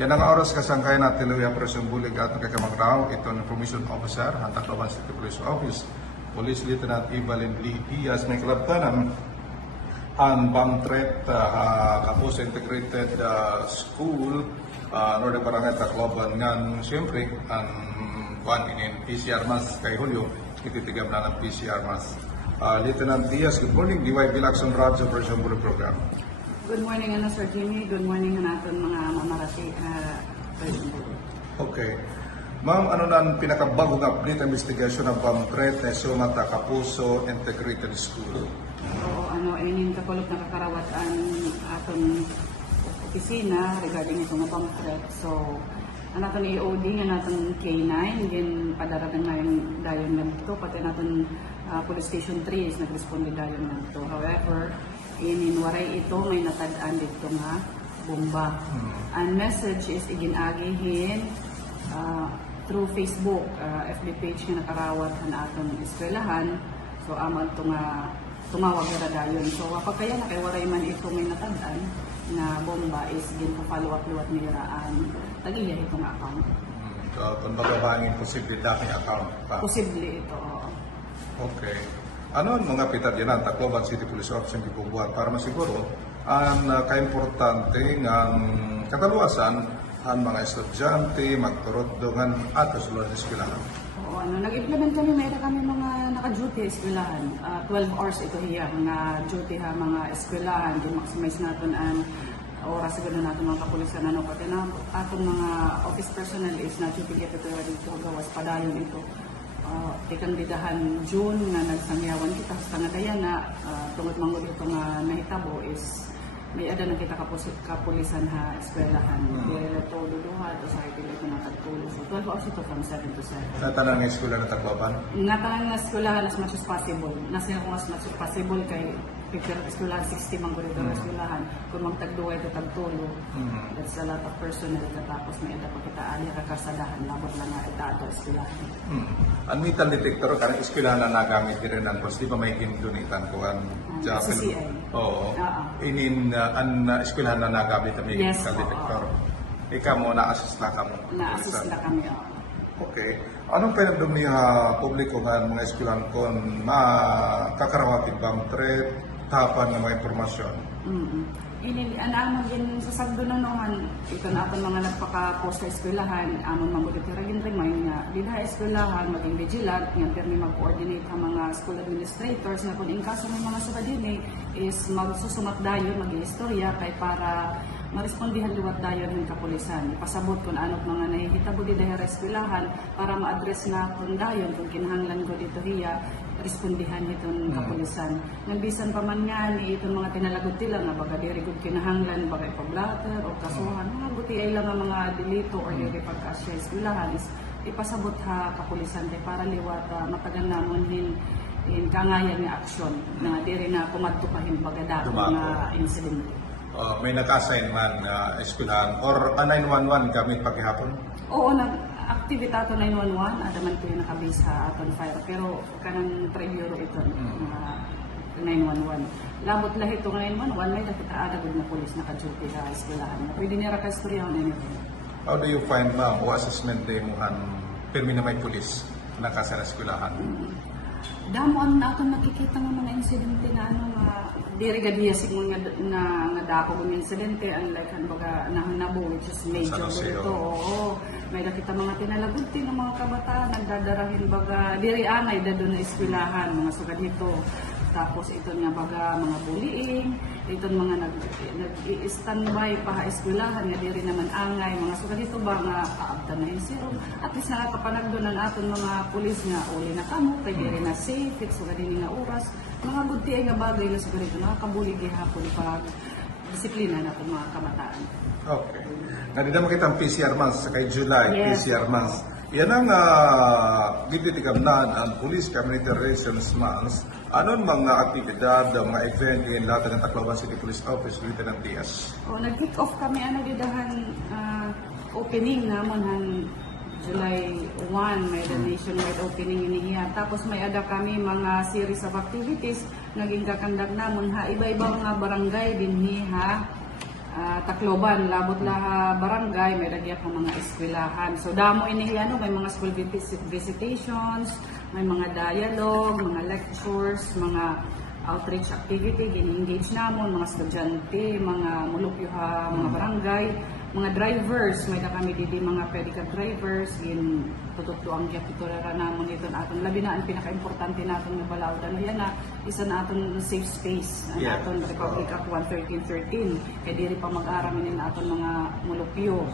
Yan ang oras kasangkay natin Luya Operasyon Bulig at Kakamagdao. Ito ang Information Officer, Tacloban City Police Office, Police Lieutenant Evelyn Lee Diaz, may kalabtanan ang Bangtret Kapuso Integrated School, Northern Barangay Tacloban. Ngan, siyempre, ang inin PCR Mas kay Julio, ititigam na ng PCR Mas. Lieutenant Diaz, good morning. DYB Lacson Radyo Operation Bulig Program. Good morning, Sir Jimmy. Good morning natin mga mamarati. Okay. Ma'am, ano na ang pinakabagong update investigation ng Bangtret na Sumata Kapuso Integrated School? So, inin kapulot na kakarawat ang atong opisina regarding itong Bangtret. So, ang atong EOD, ang atong K9, din padarating ngayon dayon na dito, pati natin Police Station 3 is nag-responde dayon na dito. However, ininwaray ito, may natadaan dito nga bomba. Ang message is iginagihin through Facebook, FB page nga nakarawat na atong eskwelahan. So, aman ito nga tumawag na dayon. So, kapag kaya nakaiwaray man ito may natadaan na bomba is ginpo-follow up luwat niraan. Tagiya itong account. So, kung bagabangin posibilidad ng account pa? Posible ito, oo. Okay. Ano ang mga pitad yan ang Tacloban City Police Office ang ipubuhat para masiguro ang kaimportante ng kataluasan ang mga estudyante, magturot dungan at kasulod ng eskwelahan? Oo, nag-implement kami, mayroon kami mga naka-duty eskwelahan. 12 hours ito hiya, mga duty ha, mga eskwelahan. Di-maximize natin ang oras siguro natin mga kapulisan. Pati na atong mga office personnel is na-duty ito dito, gawas padayon ito. Ikandidahan June na nagsangyawan kita sa Tangadayan na tungod manggod ito nga nahitabo is may ada na kita kapulisan ha eskwelahan. Dili na to duduha to sa ito ito natagtulo. So 12 hours ito from 7 to 7. Sa tanang eskwela ng Tacloban? Nga tanang nga eskwelahan as much as possible. Nasila kung as much as possible kay prepare eskwelahan 60 man ko dito na eskwelahan. Kung magtagduwa ito tagtulo, that's a lot of personnel katapos may ada pa kita alya kakasadahan labot lang nga ita ato eskwelahan. Ang metal detector karang eskwelahan na nagamit din ang di ba may himdunitan ko ang CCI. Oo. Inin ang eskwelahan na nagamit ang Yes, metal detector. Ikaw mo na-assist na ka mo? Na-assist na kami, Okay. Anong pinagdum niya publiko nga mga eskwelahan kon makakarawating Bangtret tapan ng mga informasyon? Amon din sa sagdo na naman, ito na aton mga nagpaka-post sa eskwelahan, amon mabuditira rin remind nga, di na eskwelahan, maging vigilant, nga pirmi mag-coordinate ang mga school administrators na kung in kaso may mga sukadini is magsusumat dayon, mag-istorya kay para marespondihan liwat dayon ng kapulisan. Pasabot kung anong mga nahihitabo di dahil eskwelahan para ma-address na kung dayon, kung kinahanglan ko dito hiya, respondihan itong kapulisan. Nagbisan pa man nga ni itong mga tinalagot nila nga baga diri gud kinahanglan baga ipablatter o kasuhan. Mga buti ay lang ang mga delito or diri pagkasya eskwelahan is ipasabot ha kapulisan kay para liwat matagan namon hin kangayan nga aksyon na diri na kumadto pa hin baga dato nga incident. May naka-assign man eskwelahan or 911 gamit paghihapon? Oo, nag-activity ato 911, adaman ko yung nakabase sa aton fire. Pero kanang pre-euro ito, 911. Labot lahi ito 911, may nakita adagod na polis naka-duty sa eskwelahan. Pwede nira ka-istoryahan anything. How do you find ma'am o assessment day mo ang pirmi na may pulis nakasa na eskwelahan? Damon na ato nakikita ng mga insidente na diri gadiya sigmo nga dako ng insidente unlike baga nahanabo which is major dito. Oo. May nakita mga tinalagunti ng mga kabataan nagdadarahin baga diri anay dado na eskwelahan mga sugad nito. Tapos ito nga baga mga bullying, ito mga nag-i-standby pa eskwelahan nga diri naman angay mga sugad dito ba nga kaabtan na yung serum. At least nakapanagdonan aton mga pulis nga uli na kamo kay diri na safe it sugad din nga oras. Mga gudti ay nga bagay na sugad dito nakakabuli gihapon pag disiplina natin mga kabataan. Okay. Nandito makita ang PCR months sa kay July, Yes. PCR months. Yan ang gititigam-nan ang Police Community Relations Month. Anong mga aktibidad, mga event in lahat ng Tacloban City Police Office, Lieutenant Diaz? Nag-kick off kami didahan opening namon han July 1, may the nationwide opening inihiya. Tapos may ada kami mga series of activities naging kakandak namon ha iba-ibang mga barangay dinhi ha Tacloban, labot la barangay, may ragyap ng mga eskwelahan. So damo ini may mga school visitations, may mga dialogue, mga lectures, mga outreach activity, gini-engage namon, mga estudyante, mga mulupyo mga barangay, mga drivers, may na kami didi mga pedicab drivers, gin tututo ang gyapitulera namon dito aton labi na ang pinaka-importante naton nga balawd ano yan na isa na aton safe space ang aton Republic Act 11313 kay diri pa mag-aram ni aton mga mulupyo.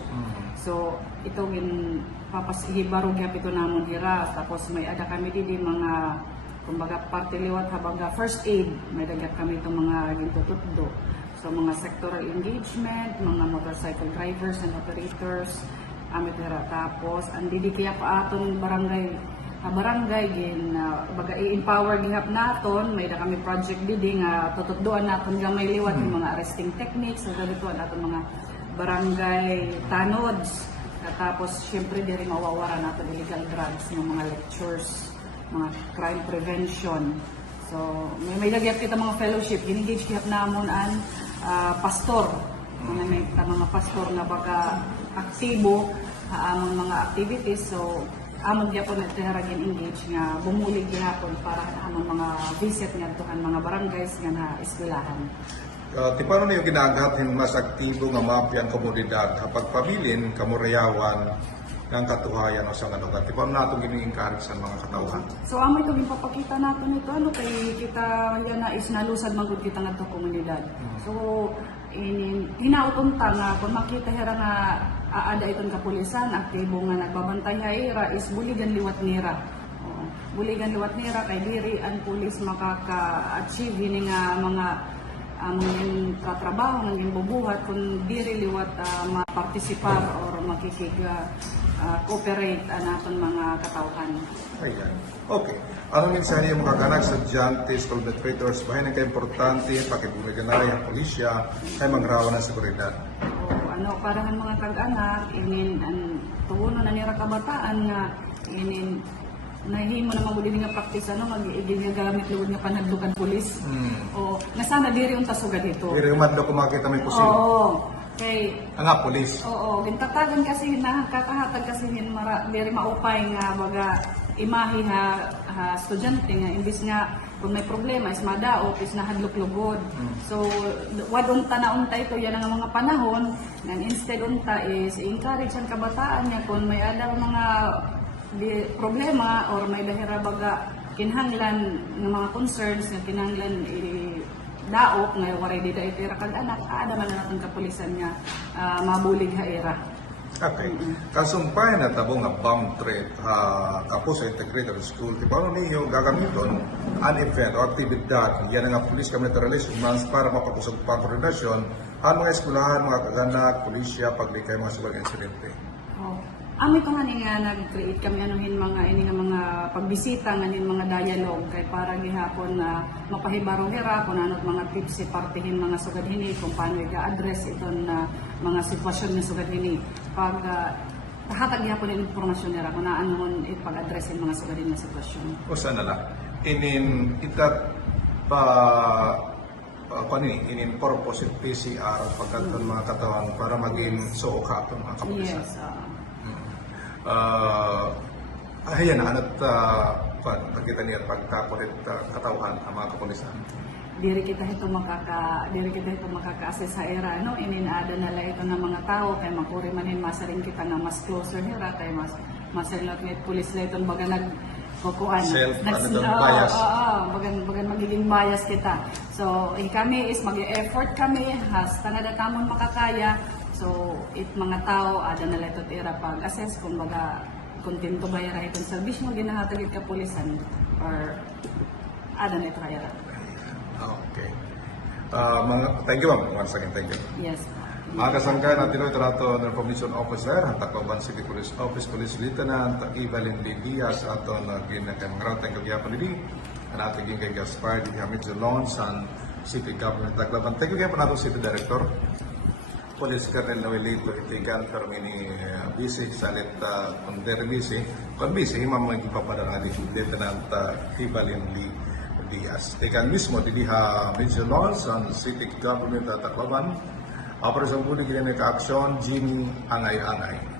So ito gin papasihibaro gyapito namon dira, tapos may ada kami didi mga kumbaga parte liwat habaga first aid, may dagat kami itong mga gintututdo. So mga sectoral engagement, mga motorcycle drivers and operators, amitera. Tapos ang didikaya pa aton barangay gin baga i-empower gihap naton, may da kami project didi nga tututduan naton gamay liwat yung mga arresting techniques, so dituan aton mga barangay tanods. Tapos syempre diri mawawara naton illegal drugs ng mga lectures, mga crime prevention. So may lagyat kita mga fellowship, gin-engage gihap namon an pastor, mga pastor na baka aktibo among mga activities. So among gyapon na tiharagin engage nga bumulig gyapon para among mga visit ngadtohan mga barangays nga na eskwelahan. Ti paano niyo ginagatin mas aktibo nga mapyan komunidad kapag pabilin kamurayawan ng katuhayan o sa lugar? Di ba natin gini-encourage sa mga katauhan? So amoy ito ipapakita natin ito kay kita yan na is nalusad magud kita nga itong komunidad. So hinautunta nga kung makita hira nga aada itong kapulisan aktibo nga nagbabantay hira is buligan liwat nira. Buligan liwat nira kay diri ang pulis makaka-achieve ini nga mga among katrabaho ng bubuhat kung diri liwat mapartisipar or cooperate naton mga katawhan. Ayan. Okay. Anong mensahe yung mga kanak, estudyante, school administrators, bahay na ka-importante, pakibumiganay ang polisya, ay magrawa ng seguridad? Parahan mga kag-anak, tuwono na nira kabataan nga, nahimo na mabuli nga practice, ginagamit luwad nga panagdukan pulis. O, nasana diri yung tasuga dito. Diri umadlo kung makita may pusil. Oo. Kay Ang pulis. oo, gintatagan kasi nakakahatag kasi diri maupay nga baga imahi estudyante nga imbis nga kung may problema is madaot is nahadlok-lugod. So wad unta na unta ito yan ang mga panahon nga instead unta is encourage ang kabataan nga kung may ada mga problema or may bahira baga kinahanglan ng mga concerns nga kinahanglan daop nga waray di da itira kag anak ada man naton kapulisan nga mabulig haira. Okay. Kasumpay na tabo nga bomb threat kapos sa integrated school. Di ba ninyo gagamiton an event o aktibidad yan nga police community relations months para mapag-usap pa koordinasyon ang mga eskwelahan, mga kaganak, pulisya, paglikay mga subang insidente. Ami ko nga nag-create kami mga pagbisita nganin mga dialogue kay para gihapon na mapahibaro hira kung ano't mga tips partihin mga sugadhini kung paano i-address iton na mga sitwasyon ng sugadhini. Pag hatag gihapon ng impormasyon nila kung naano ipag-address yung mga sugadhini na sitwasyon. O sana lang. Itat pa inin purpose PCR pagkatong mga katawan para maging suokaton mga kapulisan. Yes. Ayan na, nakita niya pagkapulit katauhan ang mga kapulisan. Diri kita ito makaka-assess sa era ininada na la ito ng mga tao kay makuri manin masaring kita na mas closer hira kay mas masalot ni pulis la itong baga nagkukuan bias. bagan magiging bias kita. So kami is mag-effort kami hasta na datamon makakaya. So, mga tao, ada na letot era pag-assess kung baga kontento ba yara itong servisyo mo ginahatagit ka pulisan or ada na ito kaya. Okay. Thank you ma'am. Once again, thank you. Yes. Mga kasangkay natin ito nato ng Information Officer, Tacloban City Police Office, Police Lieutenant Evelyn D. Diaz, ato na ginagramarating kagyapan ni natin kay Gaspar D. Hamid Zalon sa City Government Tacloban. Thank you kaya po nato City Director. Police Colonel Noelito Itigan Termini busy salit kung very busy. Kung busy, mamang ipapadang ating Lieutenant Evelyn Lee Diaz. Itigan mismo, didiha Medyo Laws ang City Government at Tacloban. Operasyon Bulig, Ginay Ka-Aksyon, Jimmy Angay-Angay.